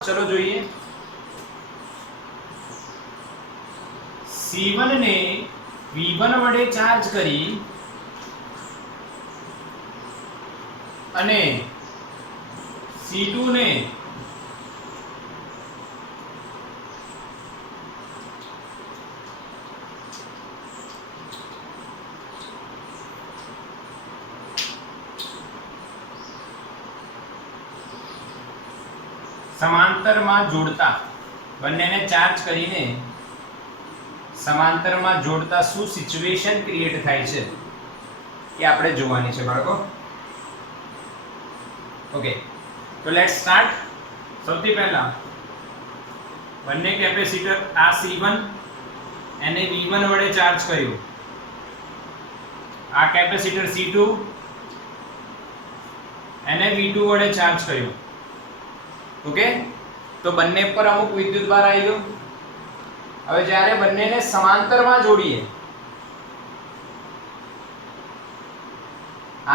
चलो જોઈએ C1 ને V1 વડે ચાર્જ કરી અને C2 ને समांतરમાં જોડતા બંનેને ચાર્જ કરીને समांतરમાં જોડતા શું સિચ્યુએશન ક્રિએટ થાય છે એ આપણે જોવાની છે બાળકો. ઓકે, તો લેટ્સ સ્ટાર્ટ. સૌથી પહેલા બંને કેપેસિટર આ C1 એને V1 વડે ચાર્જ કર્યું, આ કેપેસિટર C2 એને V2 વડે ચાર્જ કર્યું. ઓકે, તો બંને પર અમુક વિદ્યુતભાર આવી ગયો. હવે જ્યારે બંનેને સમાંતરમાં જોડીએ,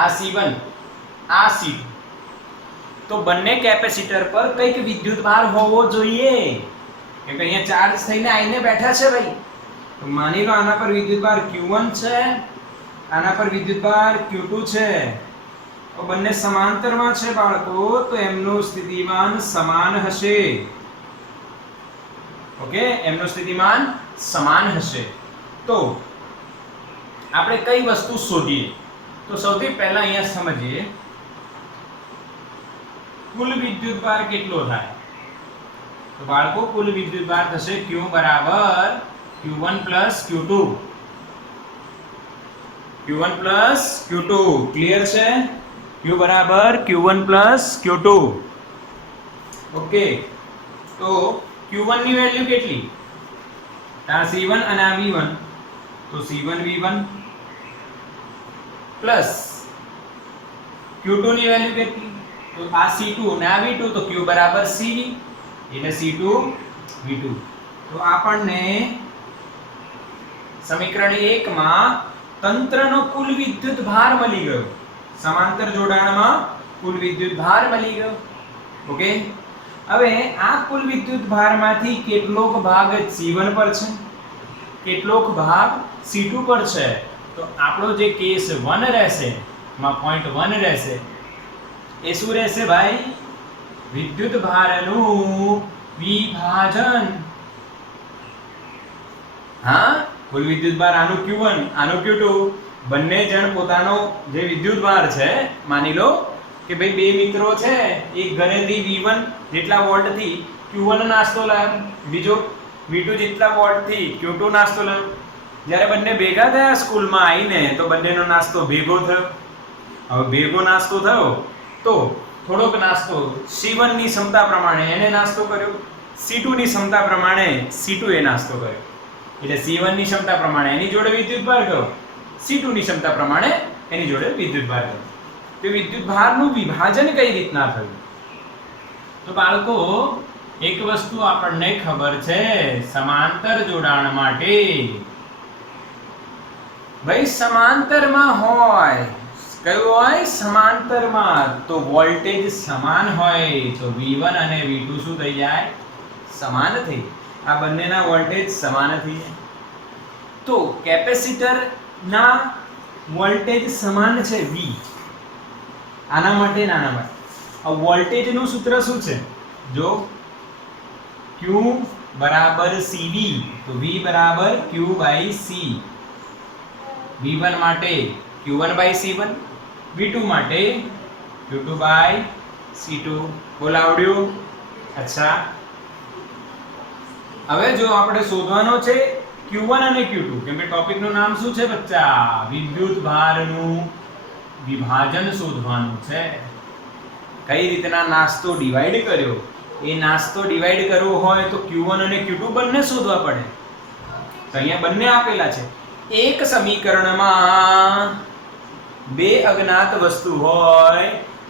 આ C1 આ C2, તો બંને કેપેસિટર પર કંઈક વિદ્યુતભાર હોવો જોઈએ, કેમ કે અહીંયા ચાર્જ થઈને આઈને બેઠા છે ભાઈ. તો માની લો આના પર વિદ્યુતભાર Q1 છે, આના પર વિદ્યુતભાર Q2 છે. તો બંને સમાંતરમાં છે બાળકો, તો એમનું સ્થિતિમાન સમાન હશે. ઓકે, એમનું સ્થિતિમાન સમાન હશે. તો આપણે કઈ વસ્તુ શોધીએ? તો સૌથી પહેલા અહીંયા સમજીએ કુલ વિદ્યુતભાર કેટલો થાય. તો બાળકો કુલ વિદ્યુતભાર થશે Q બરાબર Q1 Q2. Q1 Q2 clear છે? Q बराबर Q1 Q2. ओके, तो Q1 ની વેલ્યુ કેટલી? આ C1 અને આ V1, તો C1 V1 પ્લસ Q2 ની વેલ્યુ કેટલી? તો આ C2 અને આ V2, તો Q બરાબર CV એટલે C2 V2. તો આપણને સમીકરણ 1 માં તંત્રનો કુલ વિદ્યુતભાર મળી ગયો. समांतर જોડાણમાં કુલ વિદ્યુતભાર મળી ગયો. ઓકે, હવે આ કુલ વિદ્યુતભારમાંથી કેટલોક ભાગ C1 પર છે, કેટલોક ભાગ C2 પર છે. તો આપણો જે કેસ 1 રહેશે, માં પોઈન્ટ 1 રહેશે, એ શું રહેશે ભાઈ? વિદ્યુતભારનું વિભાજન. હા, કુલ વિદ્યુતભાર આનું Q1 આનું Q2, બંને જણ પોતાનો જે વિદ્યુતભાર છે, માની લો કે ભાઈ બે મિત્રો છે, એક ઘરેથી V1 જેટલા વોલ્ટથી Q1 નાસ્તો લાવ્યો, બીજો V2 જેટલા વોલ્ટથી Q2 નાસ્તો લાવ્યો. જ્યારે બંને ભેગા થયા સ્કૂલમાં આવીને, તો બંનેનો નાસ્તો ભેગો થયો. હવે ભેગો નાસ્તો થયો તો થોડોક નાસ્તો C1 ની ક્ષમતા પ્રમાણે એને નાસ્તો કર્યો, C2 ની ક્ષમતા પ્રમાણે C2 એ નાસ્તો કર્યો. એટલે C1 ની ક્ષમતા પ્રમાણે એની જોડે વિદ્યુતભાર ગયો, C2 ની ક્ષમતા પ્રમાણે એની જોડે વિદ્યુતભાર ગયો. તો વિદ્યુતભારનું વિભાજન કઈ રીતના થયું? તો બાળકો એક વસ્તુ આપણને ખબર છે, સમાંતર જોડાણ માટે ભાઈ સમાંતરમાં હોય, કયું હોય? સમાંતરમાં. તો વોલ્ટેજ સમાન હોય, તો V1 અને V2 શું થઈ જાય? સમાન થઈ. આ બંનેના વોલ્ટેજ સમાન થઈ જાય. તો કેપેસિટર ના વોલ્ટેજ સમાન છે V. આના માટે આના માટે આ વોલ્ટેજ નું સૂત્ર શું છે? જો Q બરાબર CV, તો V બરાબર Q by C. V1 માટે Q1 by C1, V2 માટે Q2 by C2. બોલાવડ્યું? અચ્છા, હવે જો આપણે શોધવાનો છે Q1 અને Q2, કેમ કે ટોપિક નું નામ શું છે બચ્ચા? વિદ્યુતભારનું વિભાજન શોધવાનું છે. કઈ રીતના નાસ્તો ડિવાઈડ કર્યો? એ નાસ્તો ડિવાઈડ કરવો હોય તો Q1 અને Q2 બંને શોધવા પડે. તો અહીંયા બંને આપેલા છે. એક સમીકરણમાં બે અજ્ઞાત વસ્તુ હોય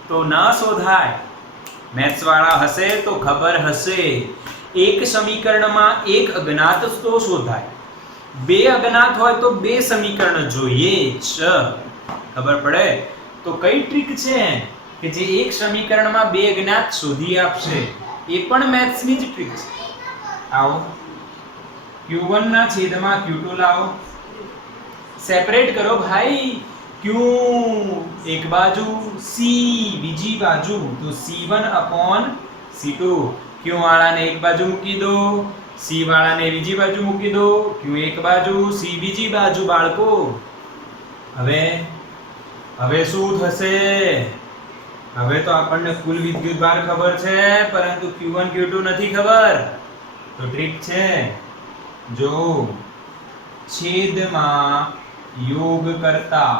તો ન શોધાય. મેથ્સ વાળા હશે તો ખબર હશે. એક સમીકરણમાં એક અજ્ઞાત તો શોધાય, બે અજ્ઞાત હોય તો બે સમીકરણ જોઈએ જ. ખબર પડે? તો કઈ ટ્રીક છે કે જે એક સમીકરણમાં બે અજ્ઞાત શોધી આપશે? એ પણ મેથ્સની જ ટ્રીક છે. આવો Q1 ના છેદમાં Q2 લાવો, સેપરેટ કરો ભાઈ. Q એક બાજુ, C બીજી બાજુ, તો C1 upon C2. Q વાળાને એક બાજુ મૂકી દો, C વાળાને બીજી બાજુ મૂકી દો. Q એક બાજુ, C બીજી બાજુ બાળકો. હવે શું થશે? હવે તો આપણને કુલ વિદ્યુતભાર ખબર છે, પરંતુ Q1 Q2 નથી ખબર. તો ટ્રીક છે, જો છેદમાં યોગ કરતા,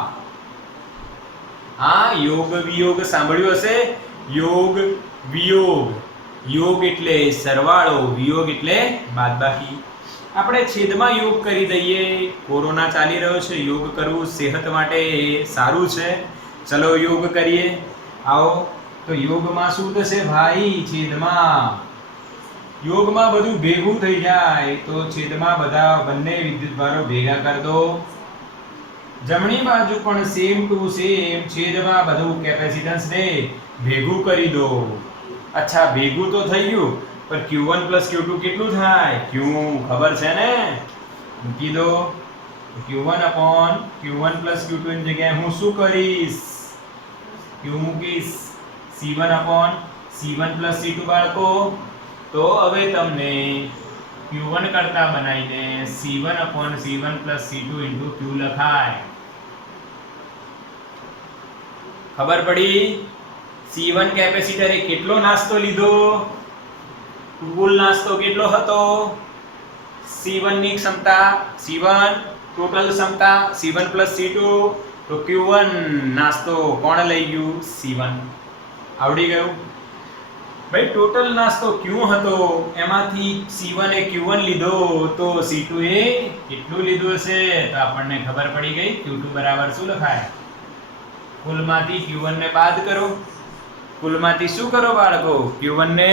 આ યોગ વિયોગ સાંભળ્યું હશે. યોગ વિયોગ, યોગ એટલે સરવાળો, વિયોગ એટલે બાદબાકી. આપણે છેદમાં યોગ કરી દઈએ. કોરોના ચાલી રહ્યો છે, યોગ કરવું સેહત માટે સારું છે. ચલો યોગ કરીએ. આવો તો યોગમાં શું થશે ભાઈ? છેદમાં, યોગમાં બધું ભેગું થઈ જાય, તો છેદમાં બધા બંને વિદ્યુતભારો ભેગા કરી દો. જમણી બાજુ પણ સેમ ટુ સેમ છેદમાં બધું કેપેસિટન્સ ને ભેગું કરી દો. અચ્છા, ભેગું તો થઈ ગયું, પણ Q1 Q2 કેટલું થાય? Q ખબર છે ને, મૂકી દો. Q1 upon Q1 Q2 ની જગ્યાએ હું શું કરીશ? Q મૂકીશ. C1 upon C1 C2 બાળકો. તો હવે તમને Q1 કરતા બનાવીને C1 upon C1 C2 into Q લખાય. ખબર પડી? C1 કેપેસિટરે કેટલો નાસ્તો લીધો? કુલ નાસ્તો કેટલો હતો? C1 ની ક્ષમતા, C1 ટોટલ ક્ષમતા C1 C2, તો Q1 નાસ્તો કોણ લઈ ગયું? C1. આવડી ગયું ભાઈ. ટોટલ નાસ્તો Q હતો, એમાંથી C1 એ Q1 લીધો, તો C2 એ કેટલું લીધું હશે? તો આપણને ખબર પડી ગઈ. Q2 બરાબર શું લખાય? કુલમાંથી Q1 ને બાદ કરો. કુલમાંથી શું કરો બાળકો? Q1 ને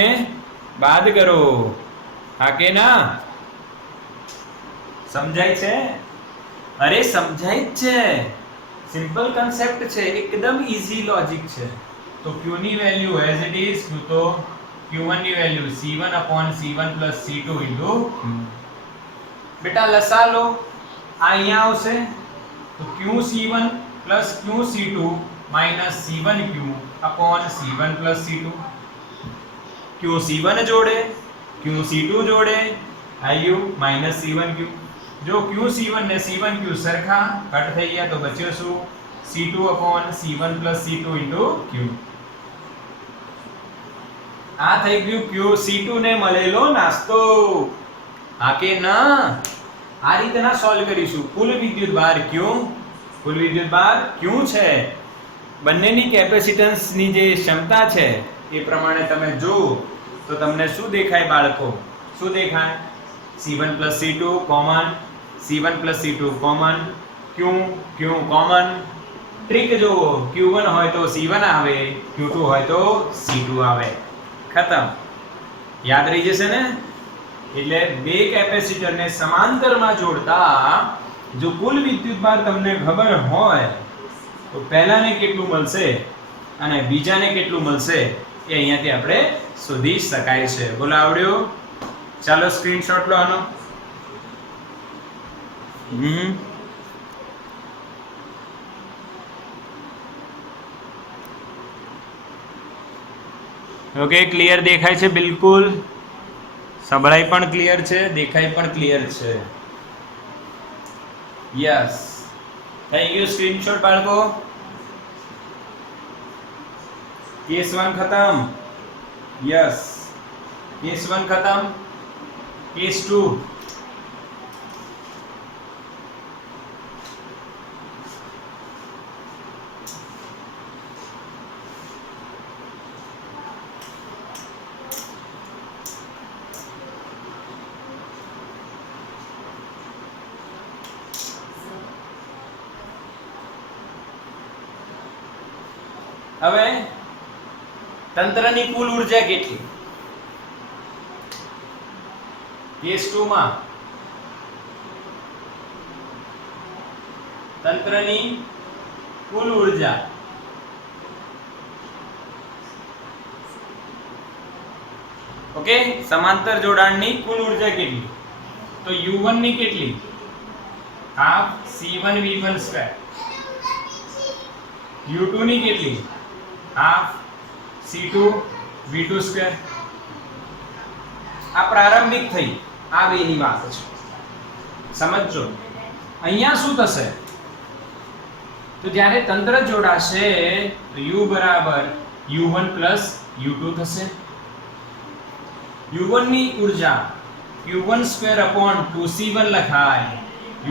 બાદ કરો. હા કે ના? સમજાય છે? અરે સમજાય જ છે. સિમ્પલ કન્સેપ્ટ છે, એકદમ ઈઝી લોજિક છે. તો Q ની વેલ્યુ એઝ ઇટ ઇઝ, તો Q1 ની value C1 upon C1 C2 into Q. બેટા લસા લો, આ અહીંયા આવશે, તો QC1 QC2 minus C1Q upon C1 C2. QC1 જોડે QC2 જોડે આવ્યું minus C1Q. જો QC1 ને C1Q સરખા કટ થઈ ગયા, તો બચ્યો શું? C2 upon C1 C2 into Q. આ થઈ ગયું QC2 ને મળેલો નાસ્તો. હા કે ના? આ રીતના સોલ્વ કરીશું. કુલ વિદ્યુતભાર Q, કુલ વિદ્યુતભાર Q છે. બંનેની કેપેસિટન્સ ની જે ક્ષમતા છે એ પ્રમાણે તમે જો, તો તમને શું દેખાય બાળકો? શું દેખાય? C1 C2 common, C1 C2 common, Q common. Trick જુઓ, Q1 હોય તો C1 આવે, Q2 હોય તો C2 આવે. ખતમ. યાદ રહી જશે ને? એટલે બે કેપેસિટરને સમાંતરમાં જોડતા જો કુલ વિદ્યુતભાર તમને ખબર હોય, તો પહેલાને કેટલું મળશે અને બીજાને કેટલું મળશે એ અહીંયાથી આપણે શોધી શકાય છે. બોલો આવડ્યું? ચાલો સ્ક્રીનશોટ લો આનો. ઓકે, ક્લિયર દેખાય છે? બિલકુલ. સંભળાય પણ ક્લિયર છે, દેખાય પણ ક્લિયર છે. યસ, થઈ ગયું સ્ક્રીનશોટ બાળકો. કેસ 1 ખતમ. યસ, કેસ 1 ખતમ. કેસ 2. હવે તંત્રની કુલ ઉર્જા કેટલી? કેસ 2 માં તંત્રની કુલ ઉર્જા ઓકે, સમાંતર જોડાણની કુલ ઉર્જા કેટલી? તો U1 ની કેટલી? Half C1V1 square. U2 ની કેટલી? Half C2V2 square. આ પ્રારંભિક થઈ આ બેની વાત છે, સમજજો. અહીંયા શું થશે? તો જ્યારે તંત્ર જોડાશે તો U બરાબર U1 પ્લસ U2 થશે. U1 ની ઉર્જા Q1 સ્ક્વેર અપોન 2C1 લખાય,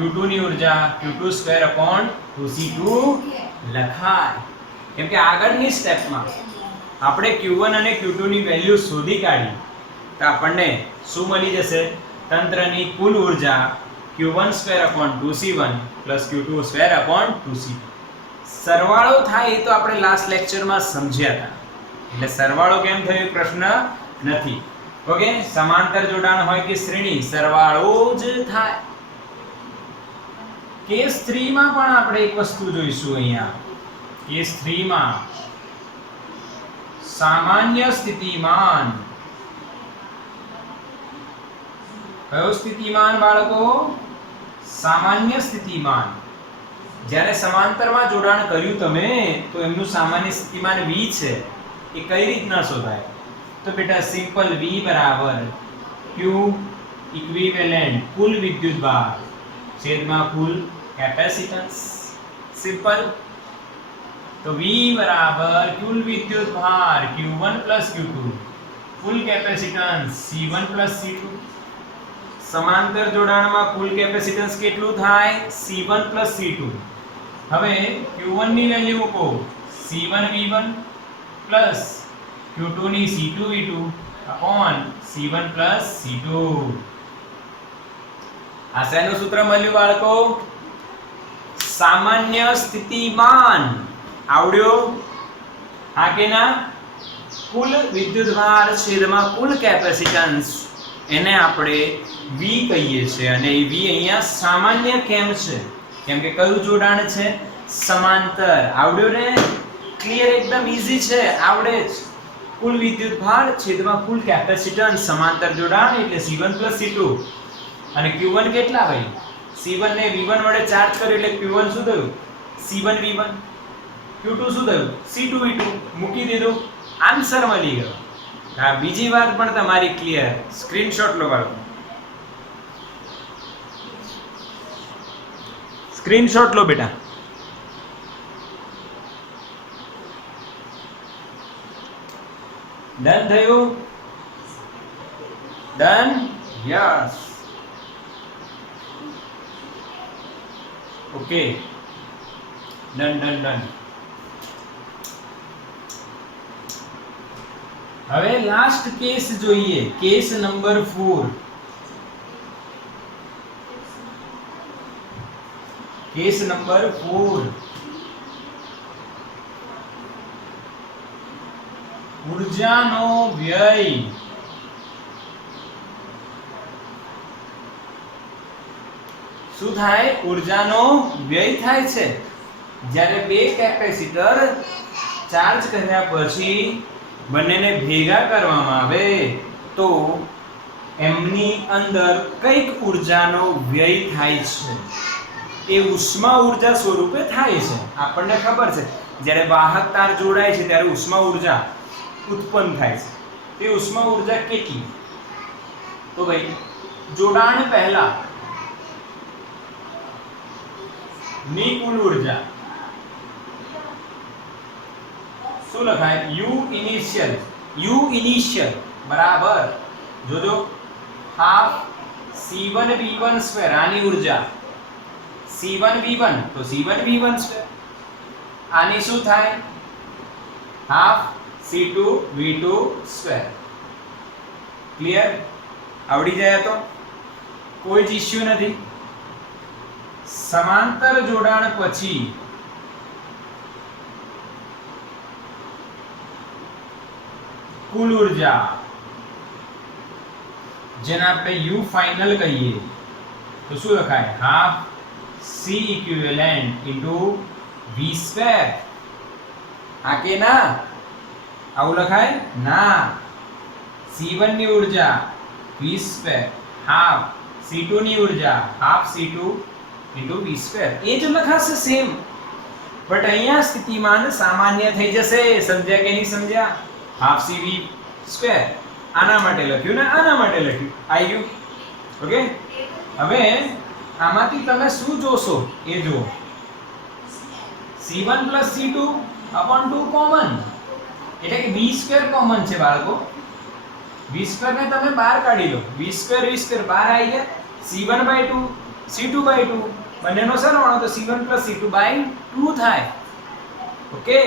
U2 ની ઉર્જા Q2 સ્ક્વેર અપોન 2C2 લખાય. કેમ કે આગળની સ્ટેપમાં આપણે Q1 અને Q2 ની વેલ્યુ શોધી કાઢી તો આપણને શું મળી જશે? તંત્રની કુલ ઉર્જા Q1 square upon 2C1 plus Q2 square upon 2C2. સરવાળો થાય એ તો આપણે લાસ્ટ લેક્ચરમાં સમજ્યા હતા, એટલે સરવાળો કેમ થયો પ્રશ્ન નથી. ઓકે, સમાંતર જોડાણ હોય કે શ્રેણી, સરવાળો જ થાય. કેસ 3 માં પણ આપણે એક વસ્તુ જોઈશું. અહીંયા કેસ 3 માં સામાન્ય સ્થિતિમાન. કયો સ્થિતિમાન બાળકો? સામાન્ય સ્થિતિમાન. જ્યારે સમાંતરમાં જોડાણ કર્યું તમે તો એમનું સામાન્ય સ્થિતિમાન V છે, એ કઈ રીતના શોધાય? તો બેટા સિમ્પલ V બરાબર Q ઇક્વિવેલેન્ટ કુલ વિદ્યુતભાર છેદમાં કુલ કેપેસિટન્સ. સિમ્પલ. તો V બરાબર કુલ વિદ્યુતભાર Q1 પ્લસ Q2 કુલ કેપેસિટન્સ C1 પ્લસ C2. સમાંતર જોડાણમાં કુલ કેપેસિટન્સ કેટલું થાય? C1 plus C2. હવે Q1 ની વેલ્યુ મૂકો C1V1 પ્લસ Q2 ની C2V2 upon C1 plus C2. આ શેનું સૂત્ર મળ્યું બાળકો? સામાન્ય સ્થિતિમાન. આવડ્યો? હા કે ના? કુલ વિદ્યુતભાર છેદમાં કુલ કેપેસિટન્સ, એને આપણે V કહીએ છીએ. અને એ V અહીંયા સામાન્ય કેમ છે? કેમ કે કયું જોડાણ છે? સમાંતર. આવડ્યો ને? ક્લિયર, એકદમ ઈઝી છે, આવડે જ. કુલ વિદ્યુતભાર છેદમાં કુલ કેપેસિટન્સ, સમાંતર જોડાણ એટલે C1 C2. અને Q1 કેટલા ભાઈ? C1 ને V1 વડે ચાર્જ કર્યો એટલે Q1 શું થયું? C1V1. Q2 શું થયું? C2V2. મૂકી દીધું, આન્સર મળી ગયો. હા, બીજી વાત પણ તમારી ક્લિયર. સ્ક્રીનશોટ લો બાળકો, સ્ક્રીનશોટ લો બેટા. ડન થયું? Done? Yes. Okay, done done done. હવે લાસ્ટ કેસ જોઈએ, કેસ નંબર 4. Case number 4. ઉર્જાનો વ્યય. શું થાય? ઉર્જાનો વ્યય થાય છે. જ્યારે બે કેપેસિટર ચાર્જ કર્યા પછી બંનેને ભેગા કરવામાં આવે તો એમની અંદર કઈક ઉર્જાનો વ્યય થાય છે. એ ઉષ્મા ઉર્જા સ્વરૂપે થાય છે. આપણને ખબર છે, જ્યારે વાહક તાર જોડાય છે ત્યારે ઉષ્મા ઉર્જા ઉત્પન્ન થાય છે. તે ઉષ્મા ઉર્જા કેટલી? તો ભાઈ જોડાણ પહેલા ની કુલ ઉર્જા શું લખાય? U ઇનિશિયલ બરાબર જોજો હાફ C1V1 સ્ક્વેર. આની ઉર્જા C1V1 તો C1V1 સ્ક્વેર. આની શું થાય? Half C2V2 square. ક્લિયર? આવડી જાય તો કોઈ જ ઇશ્યુ નથી. સમાંતર જોડાણ પછી કુલ ઉર્જા, જેને આપણે U ફાઇનલ કહીએ, તો શું લખાય? Half C equivalent into V square. આ કે ના? આવું લખાય ના? C1 ની ઊર્જા v² હાફ C2 ની ઊર્જા હાફ C2 into v². એ જ લખાશે સેમ, બટ અહીંયા સ્થિતિમાન સામાન્ય થઈ જશે. સમજ્યા કે નહીં સમજ્યા? Half CV². આના માટે લખ્યું ને આના માટે લખ્યું. આવી ગયું? ઓકે. હવે આમાંથી તમે શું જોશો એ જુઓ. C1 + C2 upon 2 કોમન, એટલે કે v² કોમન છે બાળકો. v² ને તમે બહાર કાઢી લો. v² બહાર આવી ગયા. C1/2 C2/2 બંનેનો સરવાળો તો C1 + C2/2 થાય. ઓકે.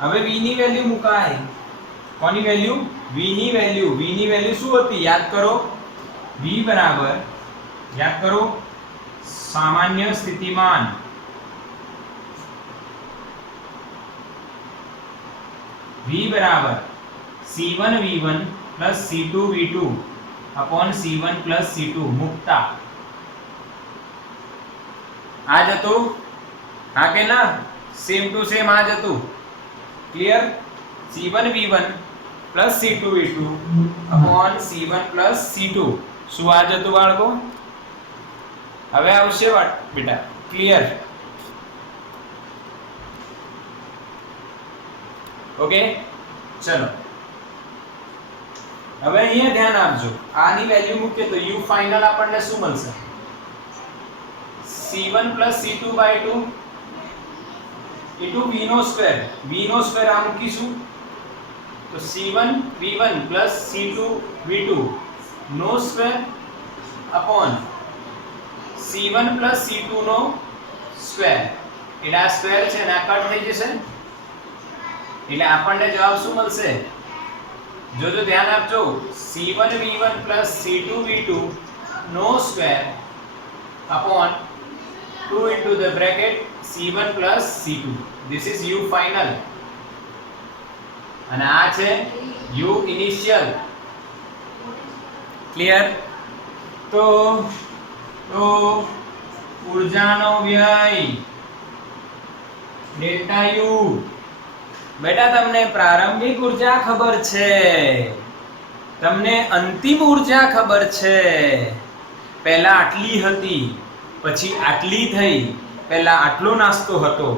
હવે v ની વેલ્યુ મુકાય. કોની વેલ્યુ? v ની વેલ્યુ. v ની વેલ્યુ શું હતી યાદ કરો? v બરાબર યાદ કરો સામાન્ય સ્થિતિમાન v બરાબર C1 V1 plus C2 V2 upon C1 plus C2 મુકતા આ જ હતું. હા કે ના? સેમ ટુ સેમ આ જ હતું. Clear? C1 V1 plus C2 V2 upon C1 plus C2 શું આ જ હતું બાળકો? હવે આવશે બેટા ક્લિયર? ઓકે ચલો હવે અહીંયા ધ્યાન આપજો. આની વેલ્યુ મૂકીએ તો u ફાઇનલ આપણને શું મળશે? C1 + C2/2 into v નો સ્ક્વેર. v નો સ્ક્વેર આ મૂકીશું તો C1 V1 plus C2 V2 નો square upon C1 plus C2 નો સ્ક્વેર. એટલે આ સ્ક્વેર છે ને આ કટ થઈ જશે, એટલે આપણને જવાબ શું મળશે? જોજો ધ્યાન આપજો. C1 V1 plus C2 V2 નો square upon 2 into the bracket C1 plus C2. This is u final અને આ છે u initial. ક્લિયર? તો ઊર્જાનો વ્યય ડેલ્ટા u. બેટા તમને પ્રારંભિક ઊર્જા ખબર છે, તમને અંતિમ ઊર્જા ખબર છે. પહેલા આટલી હતી પછી આટલી થઈ. પહેલા આટલો નાસ્તો હતો,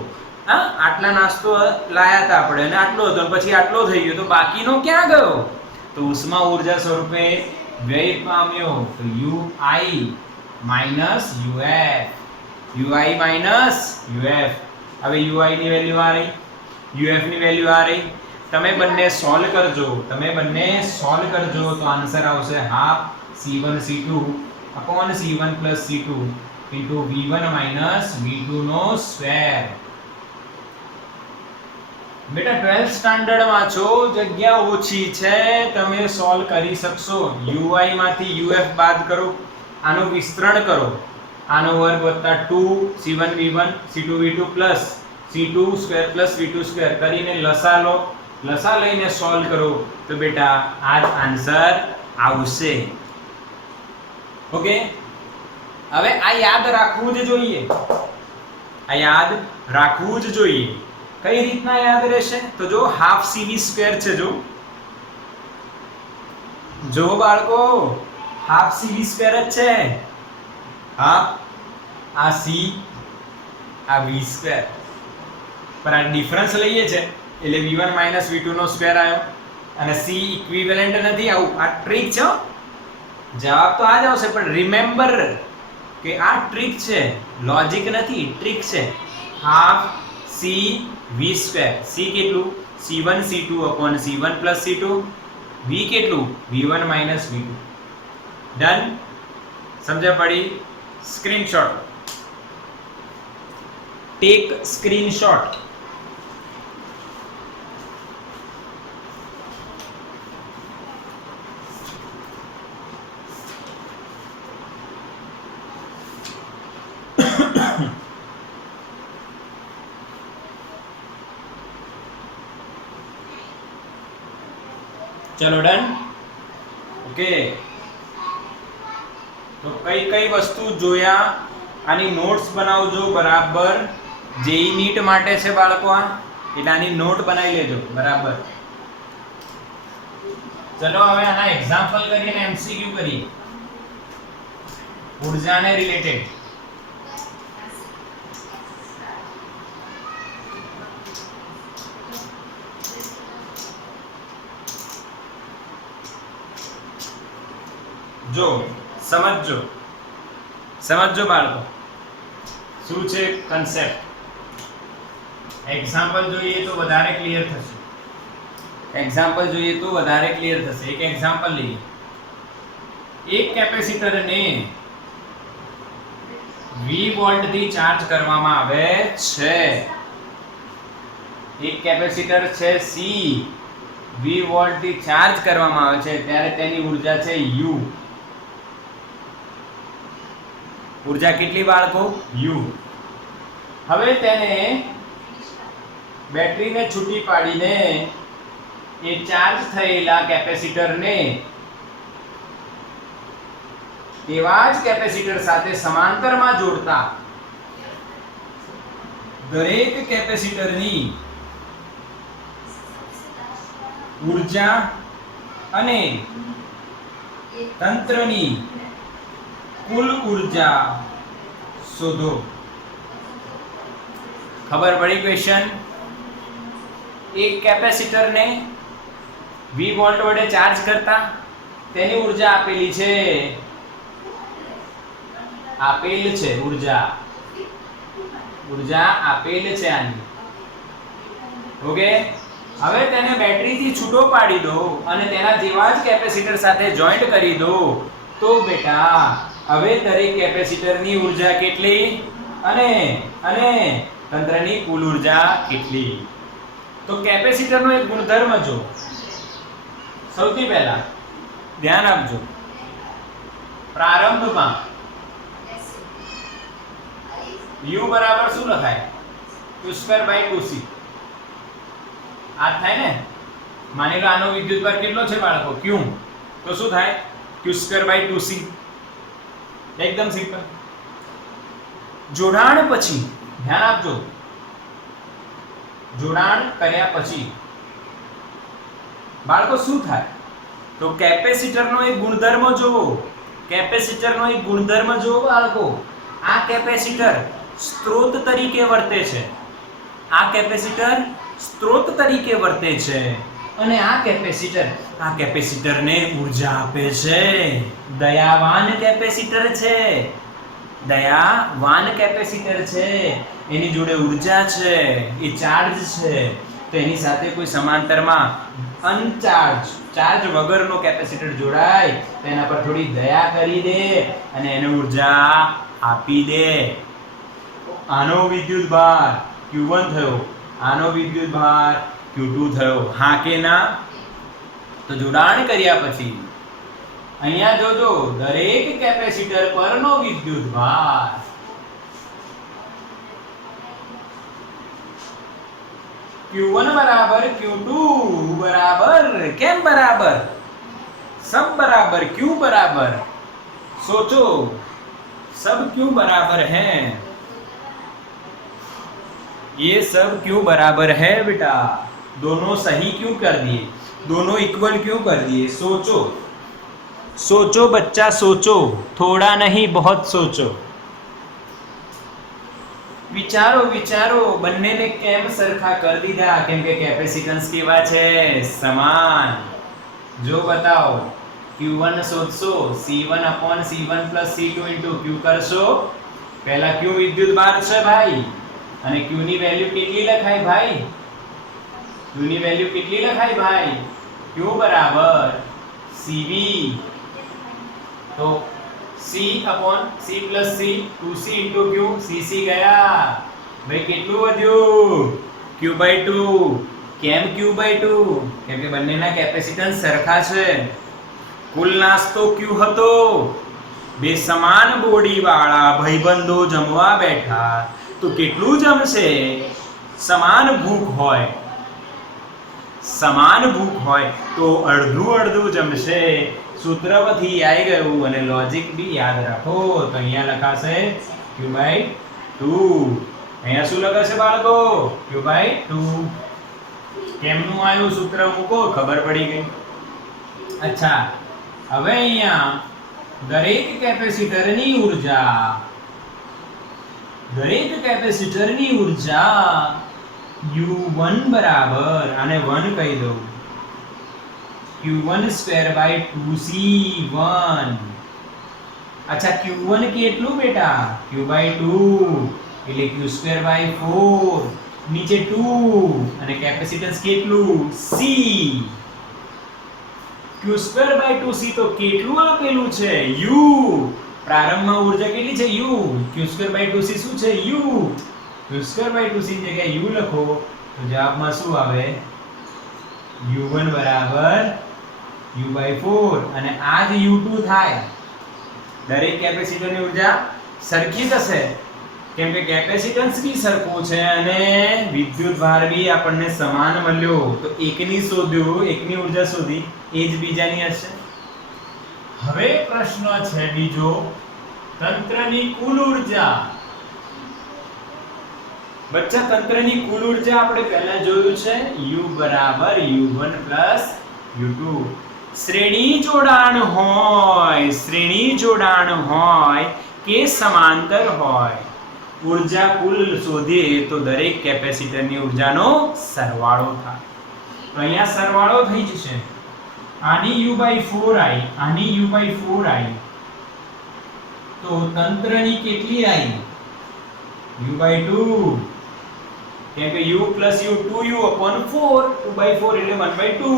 હા આટલા નાસ્તો લાયા હતા આપણે અને આટલો હતો પછી આટલો થઈ ગયો, તો બાકીનો ક્યાં ગયો? તો ઉષ્મા ઊર્જા સ્વરૂપે વ્યય પામ્યો. તો ui minus uf. ui minus uf. હવે ui ની વેલ્યુ આ રહી, uf ની વેલ્યુ આ રહી. તમે બંને સોલ્વ કરજો તો આન્સર આવશે half C1 C2 upon C1 plus C2 into V1 minus V2 નો સ્ક્વેર. બેટા 12th સ્ટાન્ડર્ડ માં છો, જગ્યા ઓછી છે, તમે સોલ્વ કરી શકશો. ui માંથી uf બાદ કરો, આનું વિસ્તરણ કરો, આનો વર્ગ વત્તા 2 C1 V1 C2 V2 plus C2 square plus V2 square કરીને લસા લો. લસા લઈને સોલ્વ કરો તો બેટા આ જ આન્સર આવશે. ઓકે. હવે આ યાદ રાખવું જ જોઈએ, આ યાદ રાખવું જ જોઈએ. કઈ રીતના યાદ રહેશે? તો જો હાફ CV² છે, જો બાળકો હાફ CV² જ છે. હાફ આ C આ V², પર આ ડિફરન્સ લઈએ છે એટલે V1 minus V2 નો સ્ક્વેર આવ્યો અને C ઇક્વિવેલન્ટ નથી. આવું આ ટ્રીક છે. જવાબ તો આ જ આવશે, પણ રિમેમ્બર કે આ ટ્રીક છે, લોજિક નથી, ટ્રીક છે. Half C V². C કેટલું? C1 C2 upon C1 plus C2. V કેટલું? V1 minus V2. ડન? સમજ્યા પડી? Screenshot take screenshot. ચલો ડન. ઓકે. તો કઈ વસ્તુ જોયા, આની નોટ્સ બનાવજો બરાબર. જેઈ નીટ માટે છે બાળકો આ, એટલે આની નોટ બનાવી લેજો બરાબર. ચલો હવે આના એક્ઝામ્પલ કરીએ ને એમસીક્યુ કરીએ ઉર્જાને રિલેટેડ. જો સમજો બાળકો શું છે કન્સેપ્ટ. એક્ઝામ્પલ જોઈએ તો વધારે ક્લિયર થશે. એક એક્ઝામ્પલ લઈએ. એક કેપેસિટરને 20 વોલ્ટ થી ચાર્જ કરવામાં આવે છે. એક કેપેસિટર છે સી 20 વોલ્ટ થી ચાર્જ કરવામાં આવે છે ત્યારે તેની ઉર્જા છે U. ઉર્જા કેટલી બાળકો? U. હવે તેને બેટરીને છૂટી પાડીને એ ચાર્જ થયેલા કેપેસિટરને તેવા જ કેપેસિટર સાથે સમાંતરમાં જોડતા દરેક કેપેસિટરની ઉર્જા અને તંત્રની કુલ ઉર્જા શોધો. ખબર પડી ક્વેશ્ચન? એક કેપેસિટરને 20 વોલ્ટ વડે ચાર્જ કરતા તેની ઉર્જા આપેલી છે. ઉર્જા આપેલ છે આની. ઓકે, હવે તેને બેટરીથી છૂટો પાડી દો અને તેના જેવા જ કેપેસિટર સાથે જોઈન્ટ કરી દો તો બેટા હવે દરેક કેપેસિટરની ઉર્જા કેટલી અને તંત્રની કુલ ઉર્જા કેટલી? તો કેપેસિટરનો એક ગુણધર્મ જો. સૌથી પહેલા ધ્યાન આપજો, પ્રારંભમાં U બરાબર શું લખાય? q²/2c. આ થાય ને. માની લો આનો વિદ્યુતભાર કેટલો છે બાળકો? q. તો શું થાય? q²/2c. એકદમ સિમ્પલ. જોડાણ પછી ધ્યાન આપજો, જોડાણ કર્યા પછી બાળકો શું થાય? તો કેપેસિટરનો એક ગુણધર્મ જોવો. બાળકો, આ કેપેસિટર સ્ત્રોત તરીકે વર્તે છે. અને આ કેપેસિટરને ઉર્જા આપે છે. દયાવાન કેપેસિટર છે. એની જોડે ઉર્જા છે, એ ચાર્જ છે. તો એની સાથે કોઈ સમાંતરમાં ચાર્જ વગરનો કેપેસિટર જોડાય તો એના પર થોડી દયા કરી દે અને એને ઉર્જા આપી દે. આનો વિદ્યુતભાર Q1 થયો, આનો વિદ્યુતભાર Q2 થયો. હા કે ના? તો જોડાણ કર્યા પછી અહીંયા જોજો, દરેક કેપેસિટર પરનો વિદ્યુતભાર Q1 બરાબર Q2 બરાબર કેમ બરાબર? सब बराबर, क्यों बराबर? सोचो, सब क्यों बराबर है? ये सब क्यों बराबर है बेटा? दोनों सही क्यों कर दिए? दोनों इक्वल क्यों कर दिए? सोचो बच्चा, सोचो. थोड़ा नहीं, बहुत सोचो. વિચારો બંનેને કેમ સરખા કરી દીધા? કેમ કે કેપેસિટન્સ કેવા છે? સમાન. જો બતાવો, Q1 શોધશો, C1/C1 + C2 * Q કરશો. પહેલા Q વિદ્યુતભાર છે ભાઈ, અને Q ની વેલ્યુ કેટલી લખાય ભાઈ? Q બરાબર CV. તો C/C + C 2C * Q, CC ગયા ભાઈ. કેટલું વધ્યું? Q/2. કેમ Q/2? કેમ કે બંનેના કેપેસિટન્સ સરખા છે. કુલ નાસ્તો Q હતો. બે સમાન બોડી વાળા ભાઈબંધો જમવા બેઠા તો કેટલું જમશે? સમાન ભૂખ હોય તો અડધું જમશે. સૂત્ર પરથી આવી ગયું અને લોજિક બી યાદ રાખો. તો અહીંયા લખાશે Q/2. અહીંયા શું લખાશે બાળકો? Q/2. કેમનું આવ્યું સૂત્ર મૂકો, ખબર પડી ગઈ. અચ્છા, હવે અહીંયા દરેક કેપેસિટરની ઊર્જા U1 બરાબર, આને 1 કહી દઉં, Q1 સ્ક્વેર બાય 2C1. અચ્છા, Q1 કેટલું બેટા? Q બાય 2 એટલે Q સ્ક્વેર બાય 4, નીચે 2 અને કેપેસિટન્સ કેટલું? C. Q square by 2C તો કેટલું આપેલું છે? U. પ્રારંભમાં ઊર્જા કેટલી છે? U. Q square by 2C શું છે? U. Q square by 2C ની જગ્યાએ U લખો તો જવાબમાં શું આવે? U1 બરાબર U by 4 અને આ જ U2 થાય. દરેક કેપેસિટરની ઊર્જા સરખી થશે કેમ કે કેપેસિટન્સ બી સરખું છે અને વિદ્યુતભાર બી આપણને સમાન મળ્યો. તો એકની શોધ્યું, એકની ઊર્જા શોધી, એ જ બીજાની હશે. હવે પ્રશ્ન છે બીજો, તંત્રની કુલ ઊર્જા. બચ્ચા, તંત્રની કુલ ઊર્જા આપણે પહેલા જોયું છે, U બરાબર U1 પ્લસ U2. શ્રેણી જોડાણ હોય કે સમાંતર હોય, ઊર્જા કુલ શોધીએ તો દરેક કેપેસિટરની ઊર્જાનો સરવાળો થાય. તો અહીંયા સરવાળો થઈ જશે. આની U by 4 આવી, આની U by 4 આવી, તો તંત્રની કેટલી આવી? U by 2, કેમ કે U plus U 2U upon 4, 2 by 4 એટલે 1 by 2,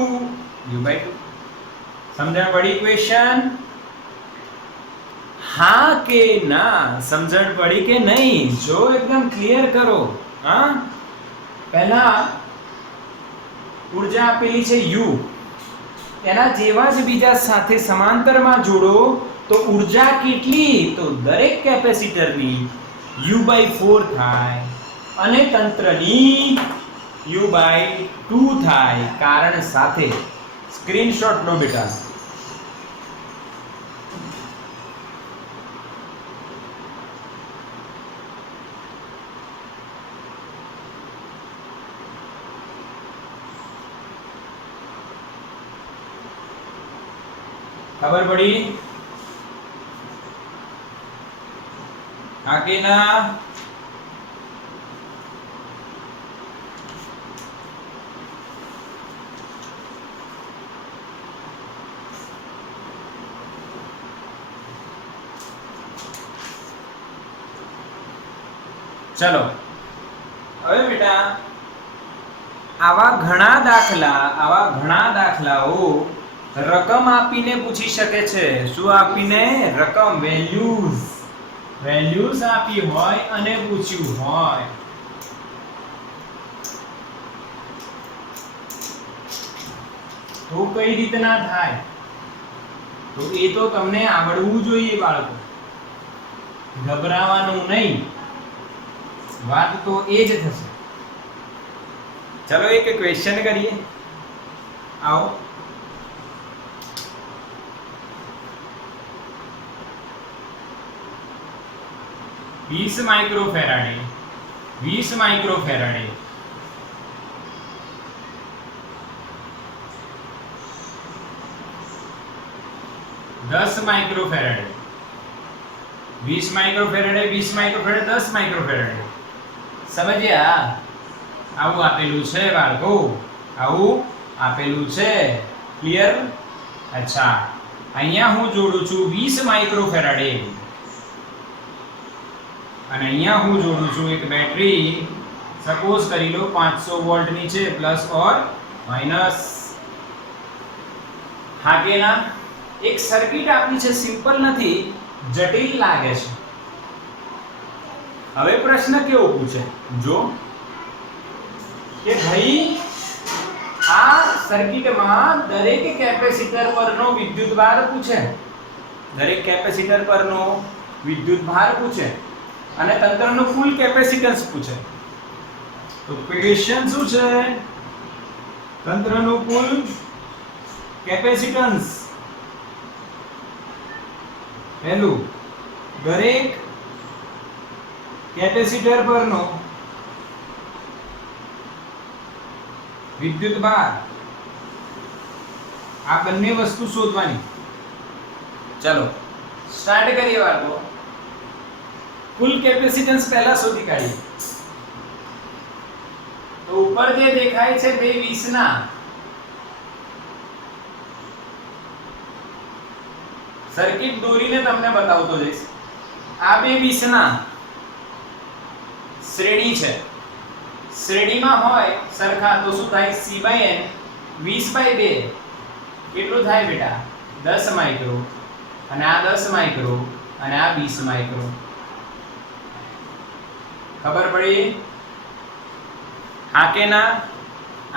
U by 2. સમજણ પડી ક્વેશ્ચન? હા કે ના? સમજણ પડી કે નહીં? જો એકદમ ક્લિયર કરો. હા, પહેલા ઊર્જા આપેલી છે U, એના જેવા જ બીજા સાથે સમાંતરમાં જોડો તો ઊર્જા કેટલી? તો દરેક કેપેસિટરની U by 4 થાય અને તંત્રની U by 2 થાય. કારણ સાથે સ્ક્રીનશોટ લો બેટા. ખબર પડી? હા કે ના? ચલો હવે બેટા આવા ઘણા દાખલાઓ રકમ આપીને પૂછી શકે છે. શું આપીને? રકમ, વેલ્યુઝ આપી હોય અને પૂછ્યું હોય. તો કઈ રીતના થાય? તો એ તો તમને આવડવું જોઈએ બાળકો, ગભરાવાનું નહીં. વાત તો એ જ થશે. ચલો એક ક્વેશ્ચન કરીએ. આવો, વીસ માઇક્રોફેરાડે 10 માઇક્રોફેરાડે 20 માઇક્રોફેરાડે 10 માઇક્રોફેરાડે. સમજ્યા? આવું આપેલું છે બાળકો, આવું આપેલું છે. ક્લિયર? અચ્છા, અહીંયા હું જોડું છું 20 માઇક્રોફેરાડે અને અહીંયા હું જોડું છું એક બેટરી. સપોઝ કરી લો 500 વોલ્ટની છે, પ્લસ ઓર માઇનસ. હા કે ના? એક સર્કિટ આપી છે, સિમ્પલ નથી, જટિલ લાગે છે. હવે પ્રશ્ન કેવો પૂછે? જો કે ભાઈ આ સર્કિટમાં દરેક કેપેસિટર પરનો વિદ્યુતભાર પૂછે, દરેક કેપેસિટર પરનો વિદ્યુતભાર પૂછે અને તંત્રનું કુલ કેપેસિટન્સ પૂછે. તો ક્વેશ્ચન શું છે? તંત્રનું કુલ કેપેસિટન્સ. પહેલું, દરેક કેપેસિટર પરનો વિદ્યુતભાર. આ બંને વસ્તુ શોધવાની. ચલો સ્ટાર્ટ કરીએ બાળકો. કુલ કેપેસિટન્સ પહેલા શોધી કાઢીએ. તો ઉપર જે દેખાય છે 220 ના સર્કિટ દોરીને તમને બતાવતો જઈશ. આ 220 ના શ્રેણી છે. શ્રેણીમાં હોય સરખા તો શું થાય? C/n 20/2 કેટલું થાય બેટા? 10 માઇક્રો. અને આ 10 માઇક્રો અને આ 20 માઇક્રો. ખબર પડી? હા કે ના?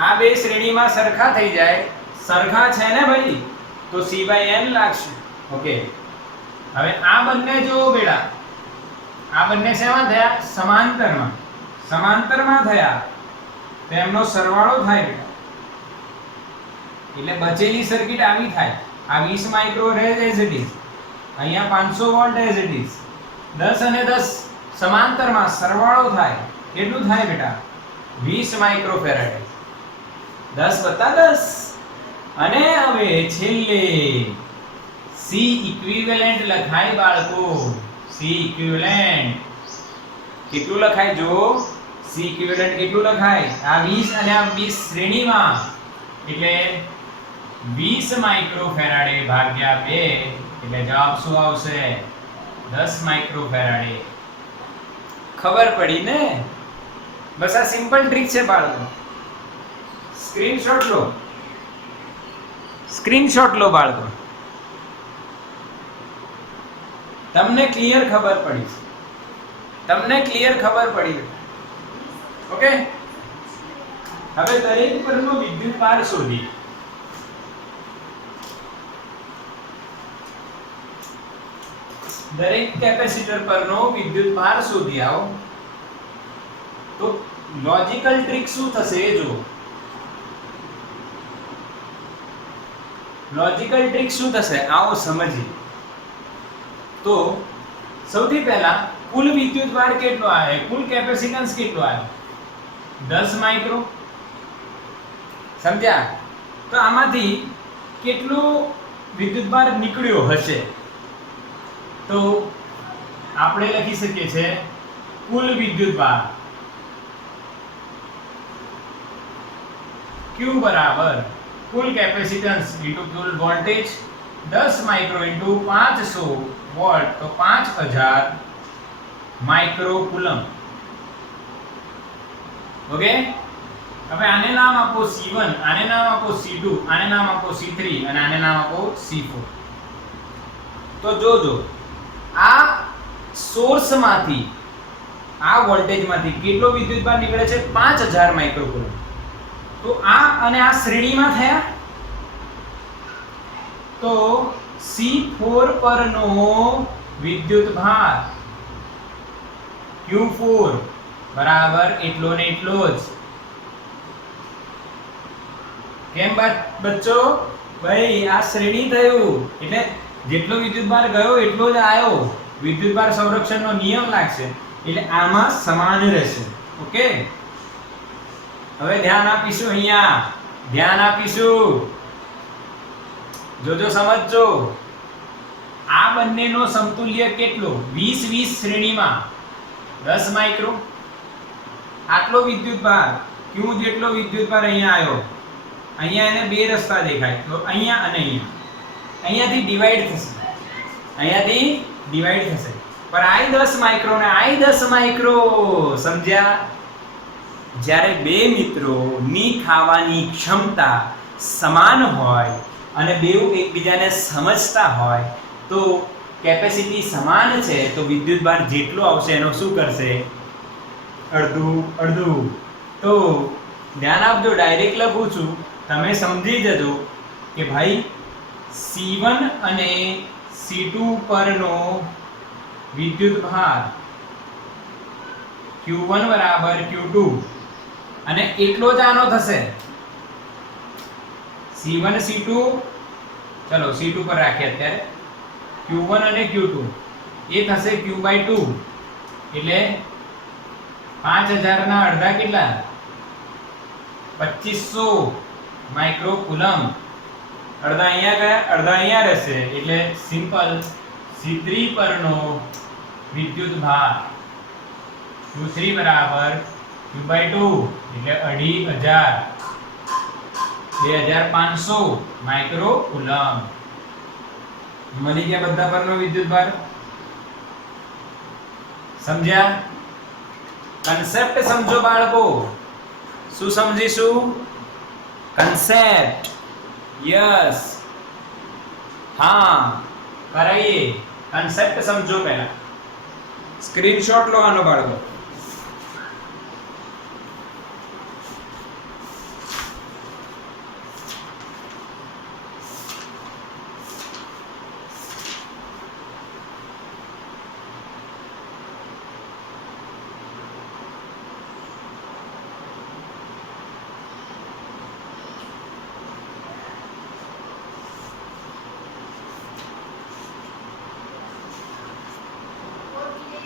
આ બે શ્રેણીમાં સરખા થઈ જાય. સરખા છે ને ભાઈ, તો C/n લાગશે. ઓકે, હવે આ બંને જો બેટા, આ બંને શેમાં થયા? સમાંતરમાં. સમાંતરમાં થયા તો એમનો સરવાળો થાય બેટા. એટલે બચેલી સર્કિટ આવી થાય. આ 20 માઇક્રો રહે એઝ ઇટ ઇઝ. અહીંયા 500 વોલ્ટ એઝ ઇટ ઇઝ. 10 અને 10 સમાંતરમાં સરવાળો થાય. કેટલું થાય બેટા? 20 માઇક્રોફેરાડ. 10 + 10. અને હવે છેલ્લે C ઇક્વિવેલેન્ટ લખાય બાળકો. C ઇક્વિવેલેન્ટ કેટલું લખાય? જો C ઇક્વિવેલેન્ટ કેટલું લખાય? આ 20 અને આ 20 શ્રેણીમાં, એટલે 20 માઇક્રોફેરાડે ભાગ્યા 2, એટલે જવાબ શું આવશે? 10 માઇક્રોફેરાડે. ખબર પડી ને? બસ આ સિમ્પલ ટ્રીક છે બાળકો. સ્ક્રીનશોટ લો. સ્ક્રીનશોટ લો બાળકો. તમને ક્લિયર ખબર પડી છે? તમને ક્લિયર ખબર પડી? ઓકે, હવે દરેક પરનો વિદ્યુતભાર શોધી. દરેક કેપેસિટર પરનો વિદ્યુતભાર શોધી આવો. તો લોજિકલ ટ્રીક શું થશે એ જુઓ. લોજિકલ ટ્રીક શું થશે આવો સમજીએ. તો સૌથી પહેલા કુલ વિદ્યુતભાર કેટલો આવે? કુલ કેપેસિટન્સ કેટલો આવે? 10 માઇક્રો. સમજ્યા? તો આમાંથી કેટલો વિદ્યુતભાર નીકળ્યો હશે? તો આપણે લખી શકીએ છીએ કુલ વિદ્યુતભાર Q બરાબર કુલ કેપેસિટન્સ ઇન્ટુ કુલ વોલ્ટેજ. 10 માઇક્રો ઇન્ટુ 500 વોલ્ટ તો 5000 માઇક્રો કુલમ. ઓકે, હવે આને નામ આપો C1, આને નામ આપો C2, આને નામ આપો C3 અને આને નામ આપો C4. તો જોજો આ સોર્સમાંથી, આ વોલ્ટેજમાંથી કેટલો વિદ્યુતભાર નીકળે છે? 5000 માઇક્રો કુલમ. તો આ અને આ શ્રેણીમાં થયા. તો C4 પરનો વિદ્યુતભાર Q4 બરાબર એટલો ને એટલો જ. કેમ બચ્ચો? ભાઈ આ શ્રેણી થયું એટલે જેટલો વિદ્યુતભાર ગયો એટલો જ આવ્યો. વિદ્યુતભાર સંરક્ષણનો નિયમ લાગશે એટલે આમાં સમાન રહેશે. ઓકે, હવે ધ્યાન આપીશું. અહીંયા ધ્યાન આપીશું. જોજો સમજજો. આ બંનેનો સમતુલ્ય કેટલો? 20-20 શ્રેણીમાં 10 માઇક્રો. આટલો વિદ્યુતભાર Q જેટલો વિદ્યુતભાર અહીંયા આવ્યો. અહીંયા એને બે રસ્તા દેખાય, તો અહીંયા અને અહીંયા. અહીંયાથી ડિવાઈડ થશે. અહીંયાથી ડિવાઈડ થશે. પણ I 10 માઇક્રો ને I 10 માઇક્રો. સમજ્યા? જ્યારે બે મિત્રોની ખાવાની ક્ષમતા સમાન હોય અને બેઉ એકબીજાને સમજતા હોય તો કેપેસિટી સમાન છે, તો વિદ્યુતભાર જેટલો આવશે એનો શું કરશે? અડધું અડધું. તો ધ્યાન આપજો, ડાયરેક્ટ લખું છું, તમે સમજી જજો કે ભાઈ C1 અને C2 પરનો વિદ્યુતભાર Q1 બરાબર Q2 અને એટલો જ આનો થશે. C1 C2, ચલો C2 પર રાખીએ અત્યારે. Q1 અને Q2 એ થશે Q/2 એટલે 5000 ના અડધા કેટલા? 2500 માઇક્રો કુલમ. અડધા અહીંયા ગયા, અડધા અહીંયા રહેશે, એટલે સિમ્પલ C3 પરનો વિદ્યુત ભાર Q3 બરાબર Q/2 એટલે 2500 માઇક્રો કુલમ મળી ગયા બધા પરનો વિદ્યુત ભાર. સમજ્યા? કન્સેપ્ટ સમજો બાળકો. શું સમજીશું? કન્સેપ્ટ. યસ, હા, કરાઈએ. કન્સેપ્ટ સમજો પહેલા. સ્ક્રીનશોટ લો આનો બાળકો.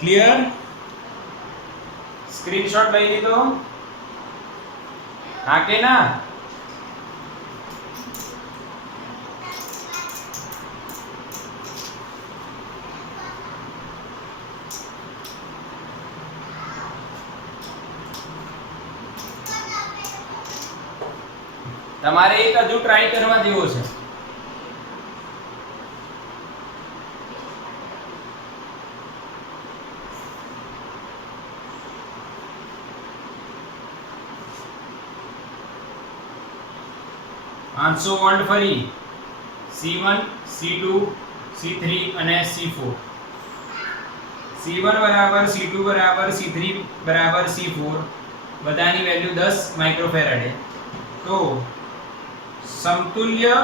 ક્લિયર? સ્ક્રીનશોટ લઈ લીધો? હા કે ના? તમારે એક હજુ ટ્રાય કરવા જેવો છે. પાંચસો વોલ્ટ ફરી C1, C2, C3 અને C4. C1 બરાબર C2 બરાબર C3 બરાબર C4 બધાની વેલ્યુ 10 માઇક્રોફેરાડે. તો સમતુલ્ય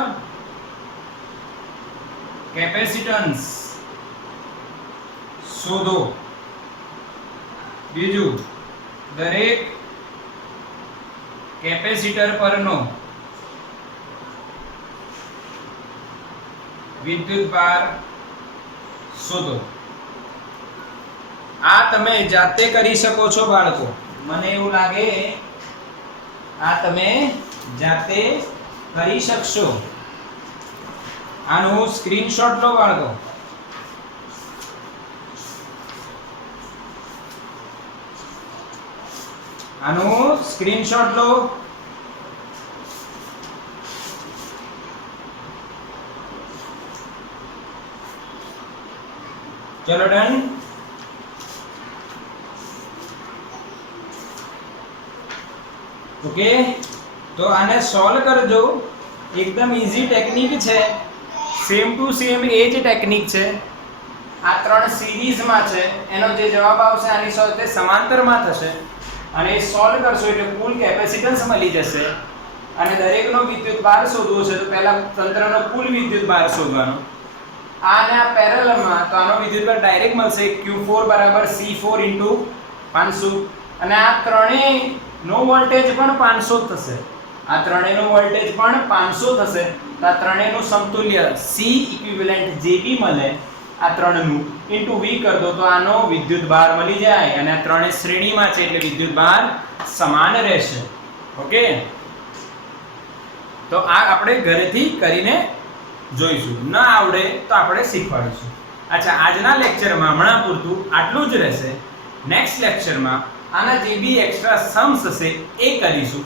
કેપેસિટન્સ શોધો. બીજું, દરેક કેપેસિટર પરનો વિદ્યુત ભાર શોધો. આ તમે જાતે કરી શકો છો બાળકો. મને એવું લાગે આ તમે જાતે કરી શકશો. આનું સ્ક્રીનશોટ લો બાળકો. આનું સ્ક્રીનશોટ લો. ચલો ડન. ઓકે, તો આને સોલ્વ કરજો. એકદમ ઈઝી ટેકનિક છે. સેમ ટુ સેમ એ જ ટેકનિક છે. આ ત્રણ સિરીઝમાં છે. એનો જે જવાબ આવશે આની સાથે સમાંતરમાં થશે અને એ સોલ્વ કરશો એટલે કુલ કેપેસિટન્સ મળી જશે. અને દરેકનો વિદ્યુત ભાર શોધવો છે તો પહેલા તંત્રનો કુલ વિદ્યુત ભાર શોધવાનો. આને આ પેરેલલમાં તો આનો વિદ્યુતભાર ડાયરેક્ટ મળશે Q4 બરાબર C4 * 500 અને આ ત્રણેયનો વોલ્ટેજ પણ 500 થશે. આ ત્રણેયનો વોલ્ટેજ પણ 500 થશે. તો આ ત્રણેયનું સમતુલ્ય C ઇક્વિવેલન્ટ જે બી મળે આ ત્રણનું * V કર દો તો આનો વિદ્યુતભાર મળી જાય અને આ ત્રણેય શ્રેણીમાં છે એટલે વિદ્યુતભાર સમાન રહેશે. ઓકે, તો આ આપણે ઘરેથી કરીને જોઈશું. ન આવડે તો આપણે શીખવાડીશું. અચ્છા, આજના લેક્ચરમાં હમણાં પૂરતું આટલું જ રહેશે. નેક્સ્ટ લેક્ચરમાં આના જે બી એક્સ્ટ્રા સમ્સ હશે એ કરીશું.